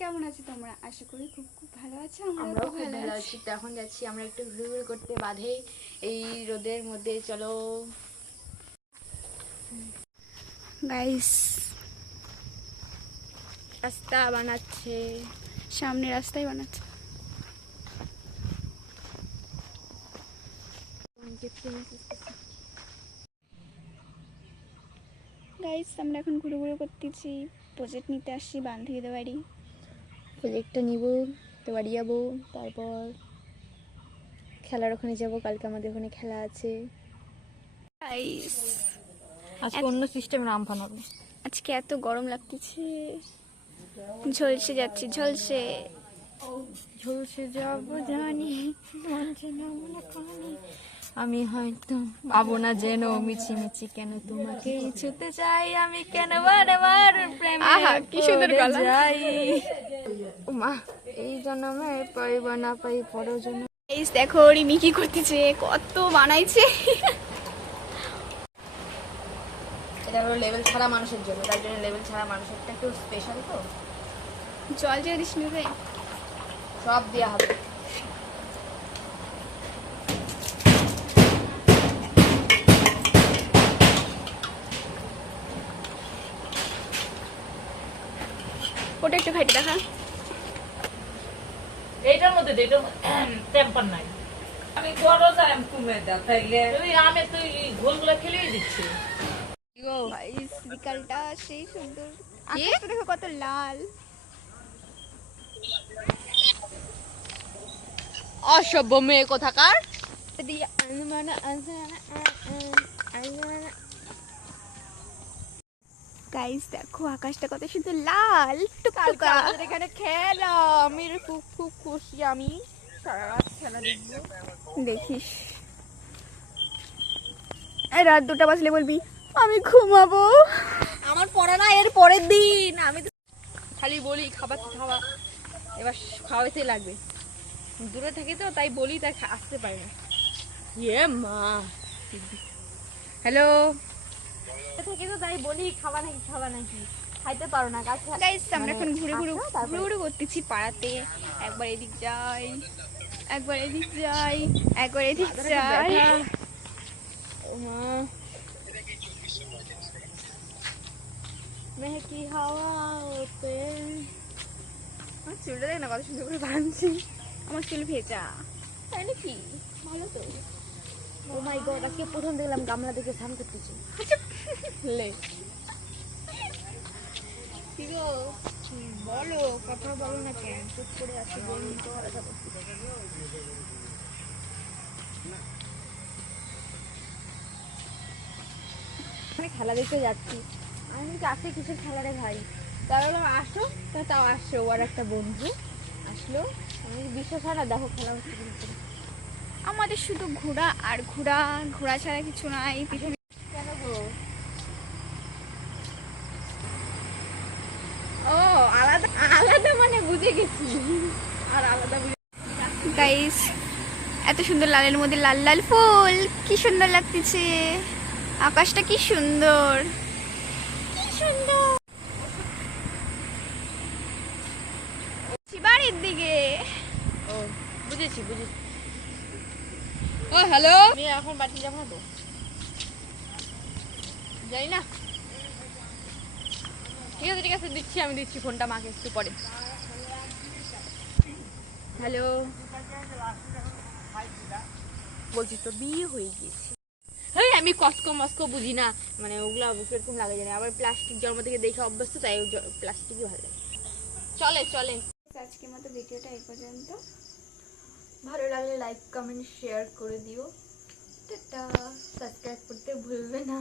কেমন আছো তোমরা? আশা করি খুব খুব ভালো আছো আমরা আমরাও খুব ভালো আছি। তো এখন যাচ্ছি আমরা একটু ঘুরে ঘুরে করতে বাঁধে। এই রোদের মধ্যে চলো। গাইস রাস্তা বানাচ্ছে। সামনে রাস্তাই বানাচ্ছে। গাইস আমরা এখন ঘুরে ঘুরে করতেছি। প্রজেক্ট নিতে আসছি বান্ধবীদের বাড়ি প্রজেক্টটা নিব তো বাড়ি যাব তারপর খেলার ওখানে যাব কালকে আমাদের ওখানে খেলা আছে। আজকে অন্য সিস্টেমের আম বানাবো আজকে এত গরম লাগতেছে। ঝলসে যাচ্ছি ঝলসে। ঝলসে যাব জানি আমি হয়তো পাবো না যেন মিছি মিছি কেন তোমাকে ছুতে চাই। আমি কেন বারবার প্রেমে আহা, কি সুন্দর গলা। মা এই জন্মে পাইব না পাই পরের জন্য। গাইস দেখো রিমি কি করতেছে কত বানাইছে। এটা হলো লেভেল ছাড়া মানুষের জন্য তাই জন্য লেভেল ছাড়া মানুষেরটা একটু স্পেশাল তো। জল দিস নেবে সব দেওয়া হবে। ওটা একটু খাইতে দেখা। মধ্যে দে, এটার টেম্পার নাই। আমি কমে দাও তাইলে। তুই আমি তুই ঘোলগুলো খেলেই দিচ্ছি। গাইস বিকালটা সেই সুন্দর। আকাশটা দেখো কত লাল। অসভ্য মেয়ে কোথাকার? গাইস দেখো আকাশটা কত সুন্দর লাল টুকটুকা এখানে খেলা আমি খুব খুব খুশি আমি। সারা রাত খেলা দেখব। দেখিস। এই রাত দুটা বাজলে বলবি আমি ঘুমাবো। আমার পড়া না এর পরের দিন। আমি তো খালি বলি খাবার খাওয়া। এবার খাওয়াইতে লাগবে। দূরে থাকি তো তাই বলি তাই আসতে পারি না। ইয়ে মা। হ্যালো? থাকি তো তাই বলি খাবা নাকি খাবা নাকি? খাইতে পারো না গাছ গাইস আমরা এখন ঘুরে ঘুরে আচ্ছা, ঘুরে ঘুরে করতেছি পাড়াতে। একবার এদিক যাই একবার এদিক যাই একবার এদিক যাই। মেহকি হাওয়া पे আমার চুলটা দেখ না কত সুন্দর করে বাঁধছি। আমার চুল ভেজা। তাই নাকি? ভালো তো। ও মাই গড আজকে প্রথম দেখলাম গামলা থেকে স্নান করতেছি। লে। বলো? কথা বলো না কেন? চুপ করে আছি বলুন তো কথা আমি খেলা দেখতে যাচ্ছি। আমি কাছে কিছু খেলা রে ভাই তারা বললাম আসো। তা তাও আসছে ও আর একটা বন্ধু আসলো। আমি বিশ্বাস হয় না দেখো খেলা হচ্ছে। আমাদের শুধু ঘোড়া আর ঘোড়া ঘোড়া ছাড়া কিছু নাই পৃথিবী কেন গো ও আলাদা আলাদা গেছি। আর আলাদা গাইস এত সুন্দর লালের মধ্যে লাল লাল ফুল কি সুন্দর লাগতেছে। আকাশটা কি সুন্দর। কি সুন্দর। বাড়ির দিকে। ও বুঝেছি বুঝেছি। ও হ্যালো? আমি এখন বাড়ি যাব না তো। জানি না। ঠিক আছে ঠিক আছে দিচ্ছি আমি দিচ্ছি ফোনটা মাকে একটু পরে। হ্যালো। বলছি তো বিয়ে হয়ে গিয়েছে। হেই আমি কসকো মস্কো বুঝি না। মানে ওগুলা কীরকম লাগে জানি। আবার প্লাস্টিক জন্ম থেকে দেখে অভ্যস্ত তাই প্লাস্টিকই ভালো লাগে। চলে চলে। আজকের মতো ভিডিওটা এই পর্যন্ত। ভালো লাগলে লাইক কমেন্ট শেয়ার করে দিও। টাটা। সাবস্ক্রাইব করতে ভুলবে না।